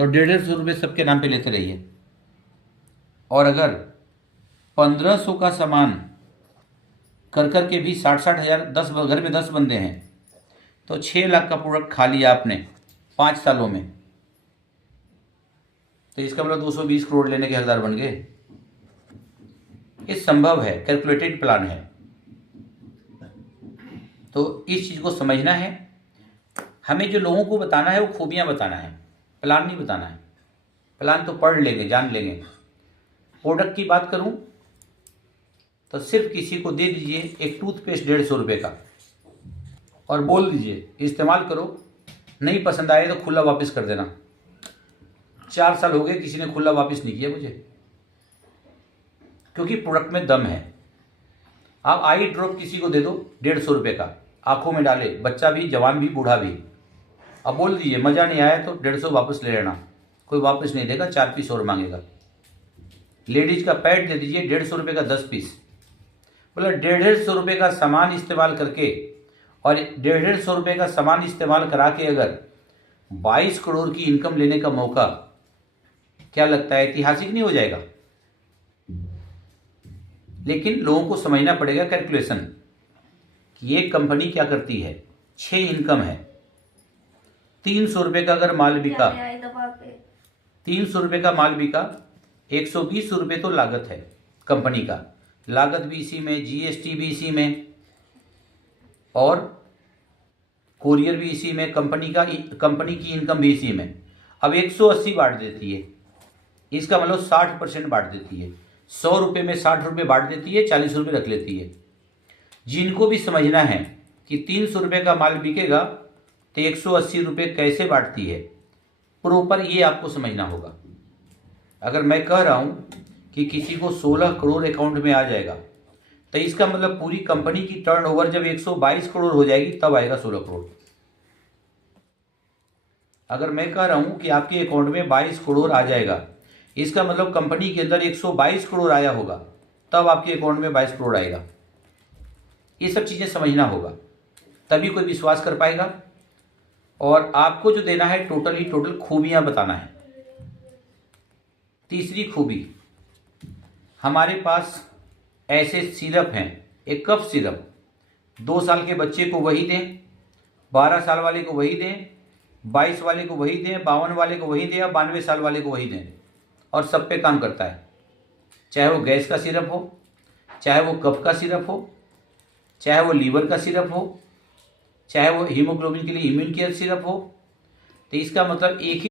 तो 150 रुपये सबके नाम पे लेते रहिए। और अगर 1500 का सामान कर के भी 60-60 हज़ार, 10 घर में 10 बंदे हैं तो 6 लाख का प्रोडक्ट खा लिया आपने 5 सालों में। तो इसका मतलब 220 करोड़ लेने के हकदार बन गए। ये संभव है, कैलकुलेटेड प्लान है। तो इस चीज़ को समझना है। हमें जो लोगों को बताना है वो खूबियाँ बताना है, प्लान नहीं बताना है। प्लान तो पढ़ लेंगे, जान लेंगे। प्रोडक्ट की बात करूं तो सिर्फ किसी को दे दीजिए एक टूथपेस्ट 150 रुपये का और बोल दीजिए इस्तेमाल करो, नहीं पसंद आए तो खुला वापस कर देना। 4 साल हो गए किसी ने खुला वापस नहीं किया मुझे, क्योंकि प्रोडक्ट में दम है। आप आई ड्रॉप किसी को दे दो 150 रुपये का, आंखों में डाले, बच्चा भी, जवान भी, बूढ़ा भी। अब बोल दीजिए मज़ा नहीं आया तो 150 वापस ले लेना, कोई वापस नहीं देगा, 4 पीस और मांगेगा। लेडीज का पैड दे दीजिए 150 रुपये का 10 पीस। बोला 150 रुपये का सामान इस्तेमाल करके और 150 रुपये का सामान इस्तेमाल करा के अगर 22 करोड़ की इनकम लेने का मौका, क्या लगता है ऐतिहासिक नहीं हो जाएगा? लेकिन लोगों को समझना पड़ेगा कैलकुलेशन कि ये कंपनी क्या करती है। 6 इनकम है। 300 रुपये का अगर माल बिका, 300 रुपये का माल बिका, 120 रुपये तो लागत है कंपनी का, लागत भी इसी में, जीएसटी भी इसी में और कोरियर भी इसी में, कंपनी की इनकम भी इसी में। अब 180 बांट देती है, इसका मतलब 60% बांट देती है। 100 रुपये में 60 रुपये बांट देती है, 40 रुपये रख लेती है। जिनको भी समझना है कि 300 रुपये का माल बिकेगा तो 180 रुपये कैसे बांटती है प्रॉपर, ये आपको समझना होगा। अगर मैं कह रहा हूं कि किसी को 16 करोड़ अकाउंट में आ जाएगा तो इसका मतलब पूरी कंपनी की टर्नओवर जब 122 करोड़ हो जाएगी तब आएगा 16 करोड़। अगर मैं कह रहा हूं कि आपके अकाउंट में 22 करोड़ आ जाएगा, इसका मतलब कंपनी के अंदर 122 करोड़ आया होगा तब आपके अकाउंट में 22 करोड़ आएगा। ये सब चीज़ें समझना होगा, तभी कोई विश्वास कर पाएगा। और आपको जो देना है टोटल खूबियां बताना है। तीसरी खूबी, हमारे पास ऐसे सिरप हैं, एक कफ सिरप 2 साल के बच्चे को वही दें, 12 साल वाले को वही दें, 22 वाले को वही दें, 52 वाले को वही दें या 92 साल वाले को वही दें, और सब पे काम करता है। चाहे वो गैस का सिरप हो, चाहे वो कफ का सिरप हो, चाहे वो लीवर का सिरप हो, चाहे वो हीमोग्लोबिन के लिए इम्यून केयर सिरप हो। तो इसका मतलब एक ही